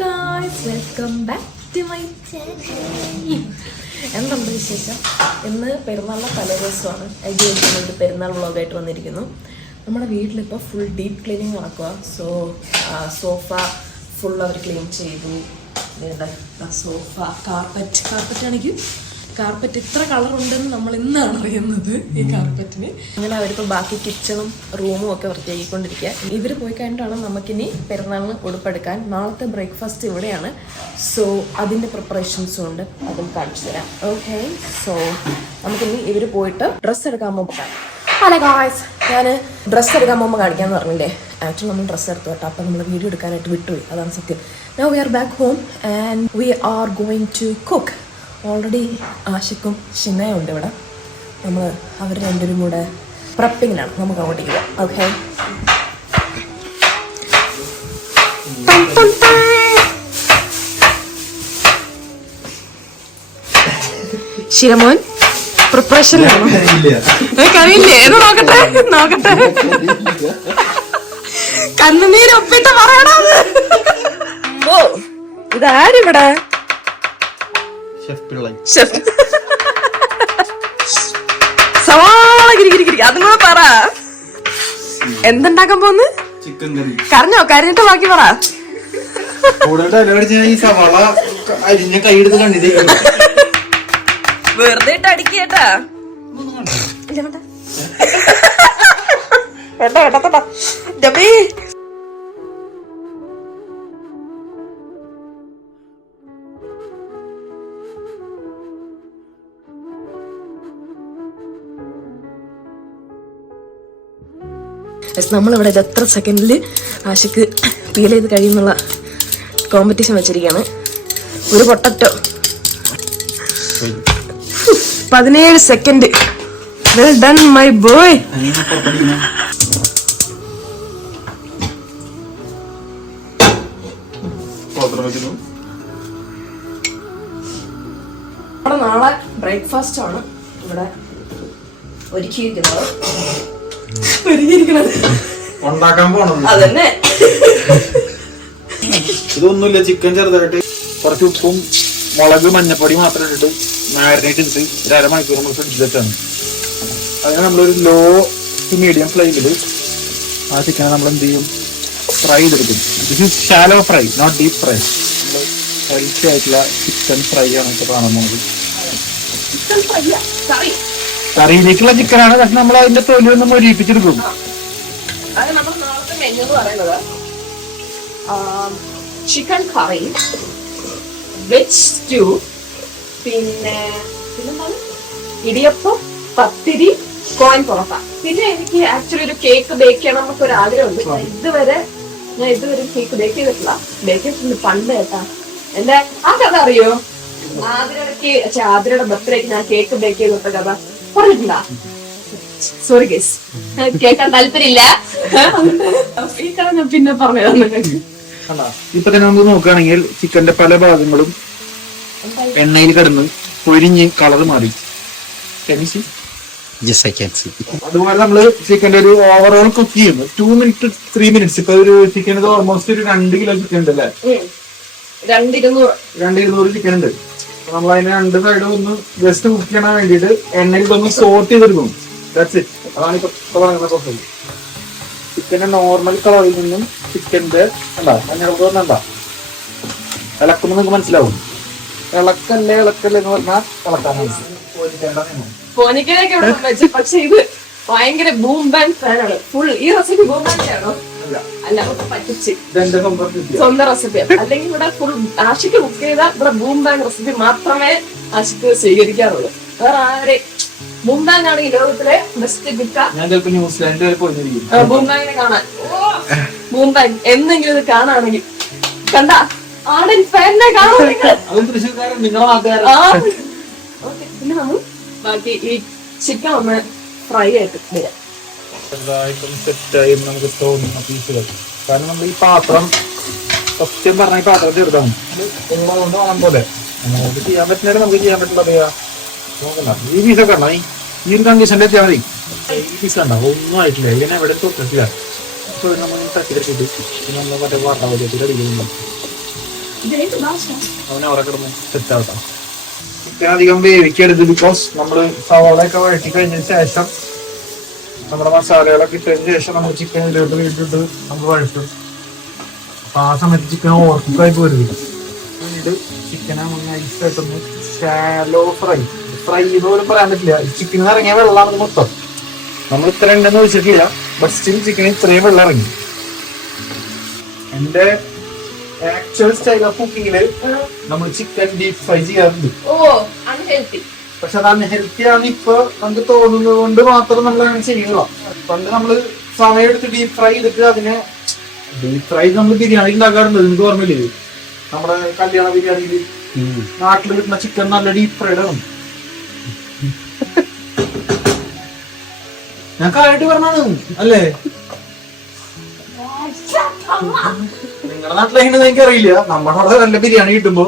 guys, welcome back to my channel. എന്തുണ്ട് വിശേഷം? ഇന്ന് പെരുന്നാളിൻ്റെ തലേദിവസമാണ്. ഒരു പെരുന്നാൾ വ്ളോഗായിട്ട് വന്നിരിക്കുന്നു. നമ്മുടെ വീട്ടിലിപ്പോൾ ഫുൾ ഡീപ്പ് ക്ലീനിങ് നടക്കുക. സോഫ ഫുൾ അവർ ക്ലീൻ ചെയ്തു. സോഫ കാർപ്പറ്റ് ഇത്ര കളറുണ്ടെന്ന് നമ്മൾ ഇന്നാണ് അറിയുന്നത്. ഈ കാർപ്പറ്റിന് അങ്ങനെ അവരിപ്പോൾ ബാക്കി കിച്ചണും റൂമും ഒക്കെ വൃത്തിയാക്കിക്കൊണ്ടിരിക്കുക. ഇവർ പോയി കഴിഞ്ഞിട്ടാണ് നമുക്കിനി പെരുന്നാളിന് ഉടുപ്പെടുക്കാൻ. നാളത്തെ ബ്രേക്ക്ഫാസ്റ്റ് ഇവിടെയാണ്. സോ അതിൻ്റെ പ്രിപ്പറേഷൻസും ഉണ്ട്, അതും കാണിച്ചു തരാം. ഓക്കെ, സോ നമുക്കിനി ഇവർ പോയിട്ട് ഡ്രസ്സ് എടുക്കാൻ പോകുമ്പോൾ ഹലോ ഗായ്സ്, ഞാൻ ഡ്രസ്സ് എടുക്കാൻ പോകുമ്പോൾ കാണിക്കാമെന്ന് പറഞ്ഞില്ലേ. ആക്ച്വലി നമ്മൾ ഡ്രസ്സ് എടുത്തു കേട്ടോ. അപ്പം നമ്മൾ വീഡിയോ എടുക്കാനായിട്ട് വിട്ടുപോയി, അതാണ് സത്യം. Now we are back home and we are going to cook. Already ആഷിക്കും ഷിനയും ഉണ്ട് ഇവിടെ. അവർ രണ്ടുപേരും കൂടെ പ്രപ്പിങ്ങിലാണ്. നമുക്ക് അങ്ങോട്ടേക്ക് പോകാം. ഓക്കെ, ശിരമോൻ പ്രിപ്പറേഷനിലാണോ? കഴിയില്ലേ? എന്ന് നോക്കട്ടെ കണ്ണുനീരൊപ്പിട്ട് പറയണ. ഓ, ഇതാരിവിടെ? അതും കൂടെ പറ. എന്തുണ്ടാക്കാൻ പോന്ന്? കരഞ്ഞോ? കരഞ്ഞിട്ട് ബാക്കി പറ. വെറുതെ ഇട്ട് അടിക്കേട്ടാ. വേണ്ട ജബി. നമ്മളിവിടെ എത്ര സെക്കൻഡിൽ ആശയ്ക്ക് പീൽ ചെയ്ത് കഴിയുന്നുള്ള കോമ്പറ്റീഷൻ വെച്ചിരിക്കുകയാണ്. ഒരു potato 17 second. Well done my boy. നമ്മുടെ നാളെ ബ്രേക്ക്ഫാസ്റ്റ് ആണ് ഇവിടെ ഒരുക്കിയിരിക്കുന്നത്. അതന്നെ. ഇതൊന്നുമില്ല, ചിക്കൻ ചെറുതായിട്ട് കുറച്ച് ഉപ്പും മുളക് മഞ്ഞപ്പൊടി മാത്രം ഇട്ടിട്ട് മാരിനേറ്റ് ചെയ്തിട്ട് ഒരു അരമണിക്കൂർ നമ്മൾ ഫ്രിഡ്ജിൽ വെച്ചാണ്. അതിന് നമ്മളൊരു ലോ ടു മീഡിയം ഫ്ലെയിമിൽ ആ ചിക്കനെ നമ്മൾ എന്ത് ചെയ്യും, ഫ്രൈ ചെയ്തെടുക്കും. This is shallow fry, not deep fry. നമ്മൾ ഹെൽത്തി ആയിട്ടുള്ള ചിക്കൻ ഫ്രൈ ആണ് ഇപ്പോൾ കാണാൻ പോകുന്നത്. കറിയിലേക്കുള്ള ചിക്കനാണ്, പക്ഷെ നമ്മൾ അതിന്റെ തൊലി ഒന്ന് മൊരിയിപ്പിച്ചെടുക്കും. ചിക്കൻ കറി, വെജ് സ്റ്റൂ, പിന്നെ ഇടിയപ്പം, പത്തിരി, കോയിൻ പൊറോട്ട. പിന്നെ എനിക്ക് ആക്ച്വലി ഒരു കേക്ക് ബേക്ക് ചെയ്യണം എന്നൊക്കെ ഒരു ആഗ്രഹമുണ്ട്. ഞാൻ ഇതുവരെ കേക്ക് ബേക്ക് ചെയ്തിട്ടില്ല. ബേക്ക് ചെയ്തിട്ടുണ്ട് പണ്ട് കേട്ടാ. എന്റെ ആ കഥ അറിയോ? ആതിരയുടെ ബർത്ത്ഡേക്ക് ഞാൻ കേക്ക് ബേക്ക് ചെയ്തിട്ട കഥ പറഞ്ഞിട്ടുണ്ടാ? സോറി ഗൈസ്, കേൾക്കാൻ താല്പര്യമില്ല. ഈ കഥ ഞാൻ പിന്നെ പറഞ്ഞതാണ്. ഇപ്പൊ തന്നെ നമുക്ക് നോക്കുകയാണെങ്കിൽ ചിക്കന്റെ പല ഭാഗങ്ങളും എണ്ണയിൽ കിടന്ന് പൊരിഞ്ഞ് കളർ മാറി. അതുപോലെ നമ്മള് ചിക്കന്റെ ഒരു ഓവറോൾ കുക്ക് ചെയ്യുന്നു 2 minutes 3 minutes. ഇപ്പൊ ഒരു ചിക്കൻ ഓൾമോസ്റ്റ് ഒരു 2 കിലോ ചിക്കൻ ഉണ്ട് അല്ലേ? 200 ചിക്കൻ ഉണ്ട്. നമ്മൾ അതിന് 2 സൈഡും ഒന്ന് ജസ്റ്റ് കുക്ക് ചെയ്യാൻ വേണ്ടിട്ട് എണ്ണയിൽ ഇതൊന്ന് സോട്ട് ചെയ്തെടുക്കും. അതാണ് ഇപ്പൊ പറയുന്ന പ്രോസസ്. ചിക്കന്റെ നോർമൽ കളറിൽ നിന്നും ചിക്കന്റെ എന്താ ഇളക്കുമ്പോൾ നിങ്ങൾക്ക് മനസ്സിലാവും. ഇളക്കല്ലേ എന്ന് പറഞ്ഞാൽ ഇളക്കാനാണ്. പക്ഷെ ഇത് ഭയങ്കര ബൂം ബാങ് ഫാനാണ്. ഫുൾ ഈ റെസിപ്പി ബൂം ബാങ് ആണോ? അല്ല, പറ്റിച്ച് സ്വന്തം റെസിപ്പി. അല്ലെങ്കിൽ ഇവിടെ ഫുൾ ആഷിക്ക് കുക്ക് ചെയ്ത ഇവിടെ ബൂം ബാങ് റെസിപ്പി മാത്രമേ ആഷിക്ക് സ്വീകരിക്കാറുള്ളൂ. വേറെ ആരെ ബൂം ബാങ് ആണ് ഈ ലോകത്തിലെ ബെസ്റ്റ് ഗിഫ്റ്റ്. ഞാൻ ചിലപ്പോൾ ന്യൂസിലാൻഡ് വരെ പോയിരിക്കും ബൂം ബാങ്ങിനെ കാണാൻ. ബൂം ബാങ് എന്തെങ്കിലും ഇത് കാണാണെങ്കിൽ കണ്ട ആടൻ ഫാനിനെ കാണാൻ. പിന്നെ നമ്മൾ ബാക്കി ഈ ചിക്കൻ ഒന്ന് ഫ്രൈ ആയിട്ട് വരാം. സെറ്റായി നമുക്ക് തോന്നുന്ന പീസുകൾ. കാരണം നമ്മൾ ഈ പാത്രം സത്യം പറഞ്ഞ ഈ പാത്രം ചെറുതാണ്. കൊണ്ട് വേണം പോലെ നമുക്ക് ചെയ്യാൻ പറ്റുന്നവരെ നമുക്ക് ചെയ്യാൻ പറ്റില്ല. നോക്കണ്ട, ഈ പീസൊക്കെ ഉണ്ടോ? ഈ ഒരു കണ്ടീഷനിൽ എത്തിയാൽ മതി. ഈ പീസ് ഉണ്ടോ? ഒന്നും ആയിട്ടില്ല. ഇതിനെ എവിടെ തൊട്ടില്ല. നമ്മൾ തട്ടിലെത്തിയിട്ട് നമ്മൾ മറ്റേ വാട്ടാവലിയത്തിൽ അടിക്കുന്നുണ്ട്. അവനെ അവിടെ കിടന്ന് സെറ്റ് ആവട്ടെ. ചിക്കൻ അധികം വേവിക്കരുത്, ബിക്കോസ് നമ്മള് സവാളയൊക്കെ വഴറ്റി കഴിഞ്ഞതിന് ശേഷം നമ്മുടെ മസാലകളൊക്കെ ഇട്ടതിന് ശേഷം നമ്മൾ ചിക്കൻ ഇതിലോട്ട് ഇട്ടിട്ട് നമ്മൾ വഴറ്റും. അപ്പൊ ആ സമയത്ത് ചിക്കൻ ഓർക്കായി പോരുത്. പിന്നീട് ചിക്കനെ നൈസായിട്ടൊന്ന് ഷാലോ ഫ്രൈ എന്ന് പോലും പറയാൻ പറ്റില്ല. ചിക്കനിൽ നിന്ന് ഇറങ്ങിയ വെള്ളമാണ് മൊത്തം. നമ്മൾ ഇത്ര ഉണ്ടെന്ന് വെച്ചിട്ടില്ല, ബട്ട് സ്റ്റിൽ ചിക്കനിൽ ഇത്രയും വെള്ളം ഇറങ്ങി. എന്റെ ആക്ച്വൽ സ്റ്റൈൽ ഓഫ് കുക്കിങ്ങില് നമ്മൾ ചിക്കൻ ഡീപ് ഫ്രൈ ചെയ്യാറുണ്ട്. പക്ഷെ അത് അൺഹെൽത്തി ആണ് ഇപ്പൊ നമുക്ക് തോന്നുന്നത് കൊണ്ട് മാത്രം നമ്മൾ അങ്ങനെ ചെയ്യുക. പണ്ട് നമ്മള് സമയം എടുത്ത് ഡീപ് ഫ്രൈ ചെയ്തിട്ട് അതിനെ ഡീപ് ഫ്രൈ നമ്മൾ ബിരിയാണി ഉണ്ടാക്കാറുണ്ട്. നിങ്ങൾക്ക് ഓർമ്മയില്ലേ നമ്മുടെ കല്യാണ ബിരിയാണിയിൽ നാട്ടിൽ കിട്ടുന്ന ചിക്കൻ നല്ല ഡീപ് ഫ്രൈഡ് ആണ്. ഞാൻ കാര്യമായിട്ട് പറഞ്ഞാണ് അല്ലേ? നിങ്ങളുടെ നാട്ടിലെങ്ങനെയെന്ന് എനിക്കറിയില്ല. നമ്മുടെ അവിടെ നല്ല ബിരിയാണി കിട്ടുമ്പോ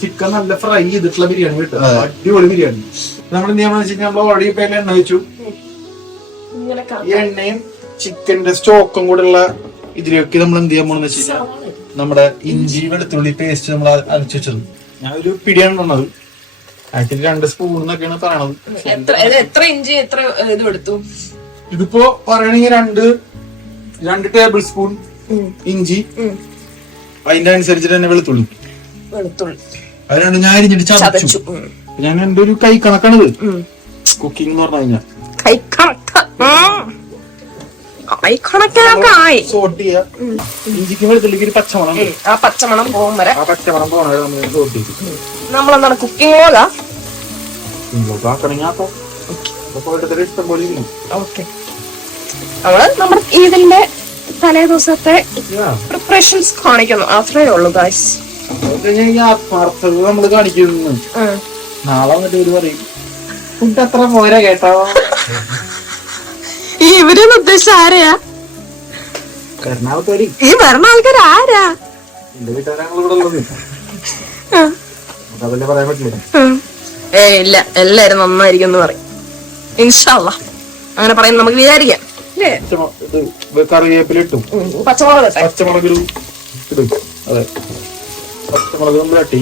ചിക്കൻ നല്ല ഫ്രൈ ചെയ്തിട്ടുള്ള ബിരിയാണി കിട്ടും. അടിപൊളി ബിരിയാണി. നമ്മൾ എന്ത് ചെയ്യാന്ന് വെച്ച് കഴിഞ്ഞാൽ നമ്മൾ ഓൾറെഡി ഇപ്പൊ എണ്ണ വെച്ചു. ഈ എണ്ണയും ചിക്കന്റെ സ്റ്റോക്കും കൂടെ ഉള്ള ഇതിലേക്ക് നമ്മൾ എന്ത് ചെയ്യാൻ പോണെന്ന് വെച്ച് കഴിഞ്ഞാൽ നമ്മുടെ ഇഞ്ചി വെളുത്തുള്ളി പേസ്റ്റ് നമ്മൾ അരച്ചു വെച്ചത്. ഞാൻ ഒരു പിടിയാണ് തന്നത്. ആക്ച്വലി 2 സ്പൂൺ എന്നൊക്കെയാണ് പറയണത്. എത്ര ഇഞ്ചി എത്ര ഇത് എടുത്തു? ഇതിപ്പോ പറയണെങ്കിൽ 2 ടേബിൾ സ്പൂൺ ഇഞ്ചി, അതിന്റെ അനുസരിച്ചിട്ട് തന്നെ വെളുത്തുള്ളി അത് രണ്ടും ഞാൻ അരിഞ്ഞിട്ട് ചതച്ചു. ഞാൻ എന്റെ ഒരു കൈ കണക്കാണിത് കുക്കിംഗ് എന്ന് പറഞ്ഞു കഴിഞ്ഞാൽ. സോട്ട് ചെയ്യാ. ഇഞ്ചിക്ക് വെളുത്തുള്ളിക്ക് ഒരു പച്ചമണം, ആ പച്ചമണം പോകും വരെ നമ്മൾ സോട്ട് ചെയ്തു. നമ്മളെന്താണ് കുക്കിംഗ് പോലാ ഇഷ്ടം പോലെ. ഓക്കെ, നമ്മുടെ ഇതിന്റെ തലേ ദിവസത്തെ പ്രിപ്പറേഷൻസ് കാണിക്കുന്നു, അത്രേ ഉള്ളൂ ഗൈസ്. ആത്മാർത്ഥത നമ്മള് കാണിക്കുന്നു. നാളെ വന്നിട്ട് ഇവര് പറയും ഫുഡ് അത്ര പോരാ കേട്ടോ. ഈ ഇവരെന്ന് ഉദ്ദേശിച്ച ആരെയാ? കരുണാവത്തേരി ഈ പറഞ്ഞ ആൾക്കാർ ആരാ? എന്റെ വീട്ടുകാരാണ് ഇവിടെ ഉള്ളത്. അതല്ലേ പറയാൻ പറ്റില്ല. ഇല്ല, എല്ലാരും നന്നായിരിക്കും എന്ന് പറയും. ഇൻഷാ അല്ലാഹ് അങ്ങനെ പറയുന്നത് നമുക്ക് വിചാരിക്കാം. കറിവേപ്പില ഇട്ടും പച്ചമുളക് ഇടും. അതെ, പച്ചമുളക് തട്ടി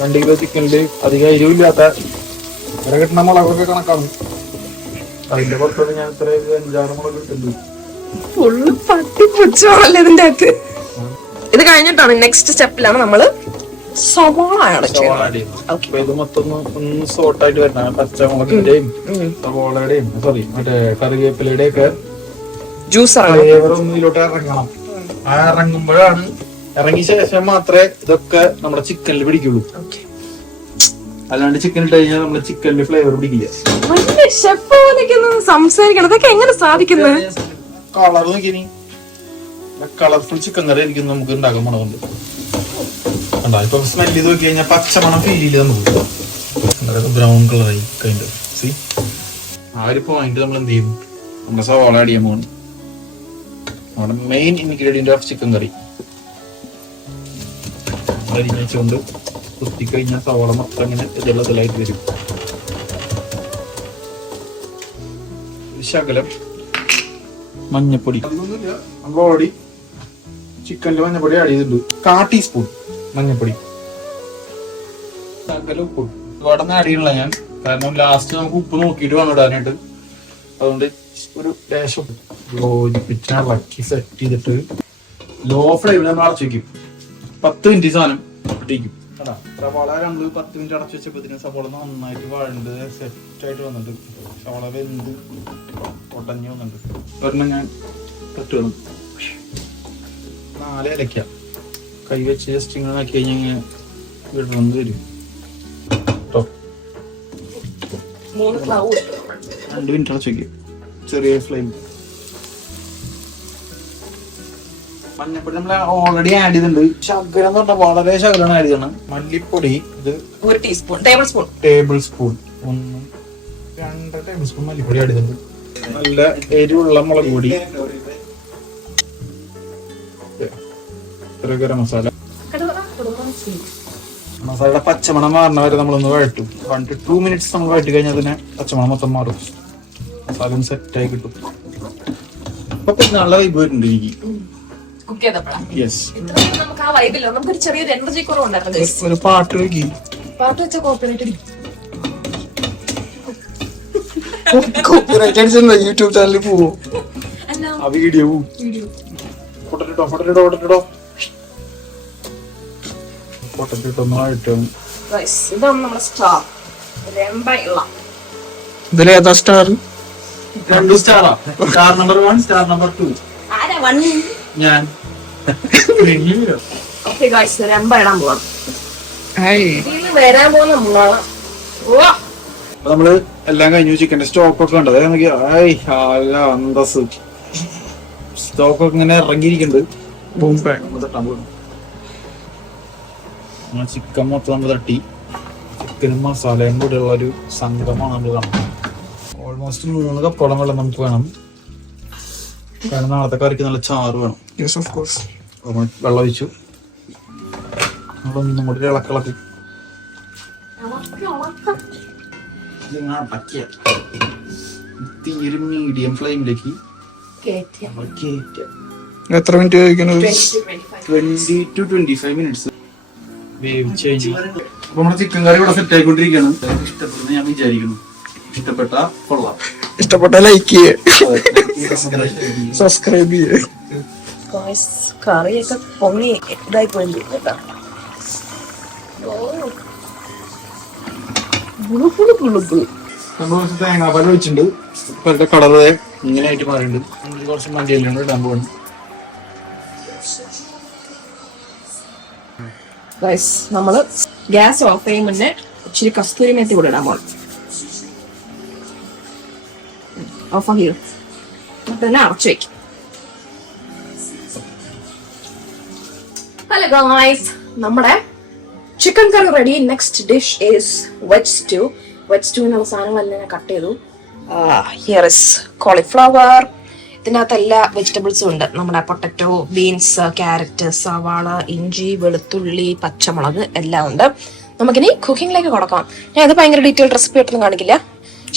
2 കിലോ ചിക്കനില് അധികം എരിവില്ലാത്ത വരെ കിട്ടുന്ന മുളകൊക്കെ കണക്കാണ്. അതിന്റെ പുറത്തോട്ട് ഞാൻ ഇത്ര 5-6 മുളക് ഇട്ടുണ്ട്. ഫുള്ള് പട്ടി പൊച്ചോളല്ലേ ഇതിന്റെ അകത്ത്. ഇത് കഴിഞ്ഞിട്ടാണ് നെക്സ്റ്റ് സ്റ്റെപ്പിലാണ് നമ്മള് സവാള ഇത് മൊത്തം ഒന്ന് സോട്ടായിട്ട് വരണം. പച്ചമുളകിന്റെയും സവാളയുടെയും സോറി മറ്റേ കറിവേപ്പിലയുടെയും ഒക്കെ ജ്യൂസ് ഫ്ലേവർ ഒന്നും ഇതിലോട്ട് ഇറങ്ങണം. ആ ഇറങ്ങുമ്പോഴാണ്, ഇറങ്ങിയ ശേഷം മാത്രമേ ഇതൊക്കെ നമ്മുടെ ചിക്കനിൽ പിടിക്കുള്ളൂ. അല്ലാണ്ട് ചിക്കൻ ഇട്ട് കഴിഞ്ഞാൽ നമ്മുടെ ചിക്കനിൽ ഫ്ലേവർ പിടിക്കില്ല. സംസാരിക്കണം, ഇതൊക്കെ എങ്ങനെ സാധിക്കുന്നത്? കളർ നോക്കിനി കളർഫുൾ ചിക്കൻ കറി ആയിരിക്കും നമുക്ക് ഉണ്ടാക്കാൻ മണമുണ്ട്. ഇപ്പൊ സ്മെല് ചെയ്ത് നോക്കി കഴിഞ്ഞാൽ പച്ചമണം ഫീൽ ചെയ്ത് നമുക്ക് ബ്രൗൺ കളറായി കൈൻഡ് ഓഫ്. സി ആ ഒരു പോയിന്റ് നമ്മൾ എന്ത് ചെയ്യും, നമ്മുടെ സവാള ആഡ് ചെയ്യാൻ പോകുന്നു. നമ്മുടെ മെയിൻ ഇൻഗ്രീഡിയന്റ് ഓഫ് ചിക്കൻ കറി അരിഞ്ഞുകൊണ്ട് കുത്തിക്കഴിഞ്ഞാൽ സവാള മൊത്തം ഇങ്ങനെ ഇതുള്ളതിലായിട്ട് വരും. ശകലം മഞ്ഞപ്പൊടി, നമ്മൾ ഓൾറെഡി ചിക്കനിൽ മഞ്ഞപ്പൊടി ആഡ് ചെയ്തിട്ടുണ്ട്. 1/4 ടീസ്പൂൺ മഞ്ഞപ്പൊടി, ശകലം ഉപ്പ്. ഒരുപാടൊന്നും ആഡ് ചെയ്യണില്ല ഞാൻ, കാരണം ലാസ്റ്റ് നമുക്ക് ഉപ്പ് നോക്കിയിട്ട് വേണം ഇടാനായിട്ട്. അതുകൊണ്ട് ഒരു ലേശം യോജിപ്പിച്ച് ഇളക്കി സെറ്റ് ചെയ്തിട്ട് ലോ ഫ്ലെയിമിൽ നമ്മൾ അടച്ചു വെക്കും. 10 മിനിറ്റ് സാധനം ഇട്ടിരിക്കും. സവാള നമ്മൾ 10 മിനിറ്റ് അടച്ചു വെച്ചപ്പോ സവാള നന്നായിട്ട് വഴണ്ട് സെറ്റായിട്ട് വന്നിട്ട് സവാള വെന്ത് ഉടഞ്ഞു വന്നിട്ട് ഒരെണ്ണം ഞാൻ തട്ടുകണം. 4 ഇലയ്ക്ക കൈ വെച്ച് ജസ്റ്റ് ഇങ്ങനെ ആക്കി കഴിഞ്ഞാൽ വിടണമെന്ന് വരും കേട്ടോ. 2 മിനിറ്റ് അടച്ചു വെക്കും ചെറിയ ഫ്ലെയിം. മഞ്ഞപ്പൊടി നമ്മൾ ഓൾറെഡി ആഡ് ചെയ്തിട്ടുണ്ട്. ശകലം എന്ന് പറഞ്ഞാൽ വളരെ ശകലമാണ് ആഡ് ചെയ്യണം. മല്ലിപ്പൊടി ഇത് 1 teaspoon table spoon 1-2 table spoon മല്ലിപ്പൊടി ആഡ് ചെയ്തിട്ടുണ്ട്. നല്ല എരിവുള്ള മുളക് പൊടി, ഗരം മസാല. മസാലയുടെ പച്ചമണം മാറുന്ന വരെ നമ്മളൊന്ന് വഴറ്റും. 1 to 2 minutes നമ്മൾ വഴറ്റി കഴിഞ്ഞാൽ അതിനെ പച്ചമണം മൊത്തം മാറും. മസാല സെറ്റായി കിട്ടും. അപ്പൊ നല്ല വൈബ് വരുന്നുണ്ട് എനിക്ക്. കുക്ക് ചെയ്തപ്പോഴാണ്. യെസ്. ഇത്രയും നമുക്ക് ആ വൈബില്ല, നമുക്കൊരു ചെറിയൊരു എനർജി കുറവുണ്ടായിരുന്നു guys. ഒരു പാട്ട് വെക്കി. പാട്ട് വെച്ച കോപ്പറേറ്റ് കോപ്പിറൈറ്റ് അടിച്ചിട്ടുണ്ടോ യൂട്യൂബ് ചാനലിൽ പോവോ അല്ല ആ video? Potato potato potato potato ഒന്നായിട്ട്. guys, ഇതാണ് നമ്മുടെ സ്റ്റാർ രമ്പയുള്ള. ഇതിലേതാ സ്റ്റാർ? 2 സ്റ്റാറാ. Star number 1, star number 2. ആരാ വൺ? ഞാൻ. ഓക്കെ ഗൈസ്, രമ്പ ഇടാൻ പോവാം. ഹായ്. ഇതിൽ വരാൻ പോകുന്ന മുളാണ്. അപ്പൊ നമ്മള് എല്ലാം കഴിഞ്ഞു. ചിക്കന്റെ സ്റ്റോക്ക് ഒക്കെ ഉണ്ട്. നമുക്ക് അന്തസ് സ്റ്റോക്ക് ഒക്കെ ഇങ്ങനെ ഇറങ്ങിയിരിക്കുന്നുണ്ട്. ചിക്കൻ മൊത്തം നമ്മൾ തട്ടി ചിക്കനും മസാലയും കൂടെ ഉള്ള ഒരു സംഗമമാണ് നമ്മൾ കാണുന്നത്. ഓൾമോസ്റ്റ് 3 കപ്പോളം വെള്ളം നമുക്ക് വേണം. കാരണം നാളത്തെ കറിക്ക് നല്ല ചാറ് വേണം. Yes of course. വെള്ളം ഒഴിച്ചു. നമ്മളൊന്നും കൂടി ഇളക്കിളക്കി തീരെ മീഡിയം ഫ്ലെയിമിലേക്ക്. എത്ര മിനിറ്റ് കഴിക്കുന്നത്? 20 to 25 minutes വേവിച്ച് കഴിഞ്ഞു. അപ്പൊ നമ്മുടെ ചിക്കൻ കറി ഇവിടെ സെറ്റ് ആയിക്കൊണ്ടിരിക്കുകയാണ്. ഇഷ്ടപ്പെടുന്ന ഞാൻ വിചാരിക്കുന്നു. ഇഷ്ടപ്പെട്ട കൊള്ളാം. ഇഷ്ടപ്പെട്ട ലൈക്ക് ചെയ്യേ, സബ്സ്ക്രൈബ് ചെയ്യേ. കറിയൊക്കെ പൊങ്ങി ഇതായി പോയി കേട്ടോ. നമ്മൾ കുറച്ച് തേങ്ങാപ്പാൽ ഒഴിച്ചിട്ടുണ്ട്. ഇപ്പോഴത്തെ കളറ് ഇങ്ങനെ ആയിട്ട് മാറിയിട്ടുണ്ട്. കുറച്ച് മല്ലിയിലുണ്ട് ഇടാൻ പോകുന്നു. നമ്മള് ഗ്യാസ് ഓഫ് ചെയ്യും മുന്നേ ഇച്ചിരി കസ്തൂരി മേത്തി കൂടെ ഇടാൻ പോകണം. ഓഫ് ആക്കിയോ തന്നെ അടച്ചു വെക്കും. ഹലോ ഗായ്സ്, നമ്മുടെ chicken curry ready. Next dish is veg stew. Veg സ്റ്റൂവിനുള്ള സാധനങ്ങളെല്ലാം ഞാൻ കട്ട് ചെയ്തു. Here is cauliflower. ഇതിനകത്ത് എല്ലാ വെജിറ്റബിൾസും ഉണ്ട്. നമ്മുടെ പൊട്ടറ്റോ, ബീൻസ്, ക്യാരറ്റ്, സവാള, ഇഞ്ചി, വെളുത്തുള്ളി, പച്ചമുളക് എല്ലാം ഉണ്ട്. നമുക്കിനി കുക്കിങ്ങിലേക്ക് കൊടുക്കാം. ഞാൻ ഇത് ഭയങ്കര ഡീറ്റെയിൽഡ് റെസിപ്പി ആയിട്ടൊന്നും കാണിക്കില്ല.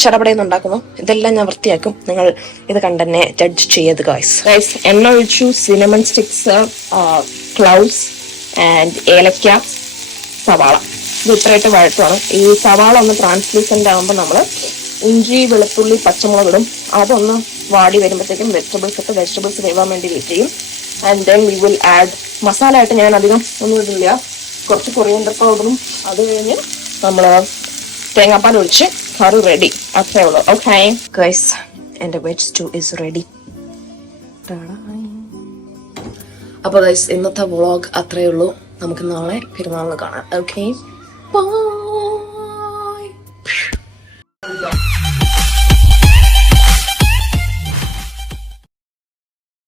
ഷടപടയെന്ന് ഉണ്ടാക്കുന്നു. ഇതെല്ലാം ഞാൻ വൃത്തിയാക്കും. നിങ്ങൾ ഇത് കണ്ടെന്നെ ജഡ്ജ് ചെയ്യത് ഗൈസ്. എണ്ണ ഒഴിച്ചു, സിനമൺ സ്റ്റിക്സ്, ക്ലൗസ് ആൻഡ് ഏലക്ക, സവാള. ഇത് ഇത്രയായിട്ട് വഴറ്റുവാണ്. ഈ സവാള ഒന്ന് ട്രാൻസ്ലൂസന്റ് ആകുമ്പോൾ നമ്മൾ ഇഞ്ചി, വെളുത്തുള്ളി, പച്ചമുളക് ഇടും. അതൊന്ന് വാടി വരുമ്പോഴത്തേക്കും വെജിറ്റബിൾസ് വേവാൻ വേണ്ടി വെയിറ്റ് ചെയ്യും. And then we will add masala ആയിട്ട് ഞാൻ അധികം ഒന്നും ഇടില്ല. കുറച്ച് കൊറിയൻഡർ പൗഡറും അത് കഴിഞ്ഞ് നമ്മൾ തേങ്ങാപ്പാൽ ഒഴിച്ച് കറി റെഡി. അത്രേ ഉള്ളൂ. ഓക്കെ ഗൈസ്, എൻ്റെ വെജ് സ്റ്റൂ ഇസ് റെഡി. അപ്പോൾ ഗൈസ്, ഇന്നത്തെ വ്ളോഗ് അത്രേ ഉള്ളൂ. നമുക്ക് നാളെ പെരുന്നാളിന് കാണാം. Okay, by.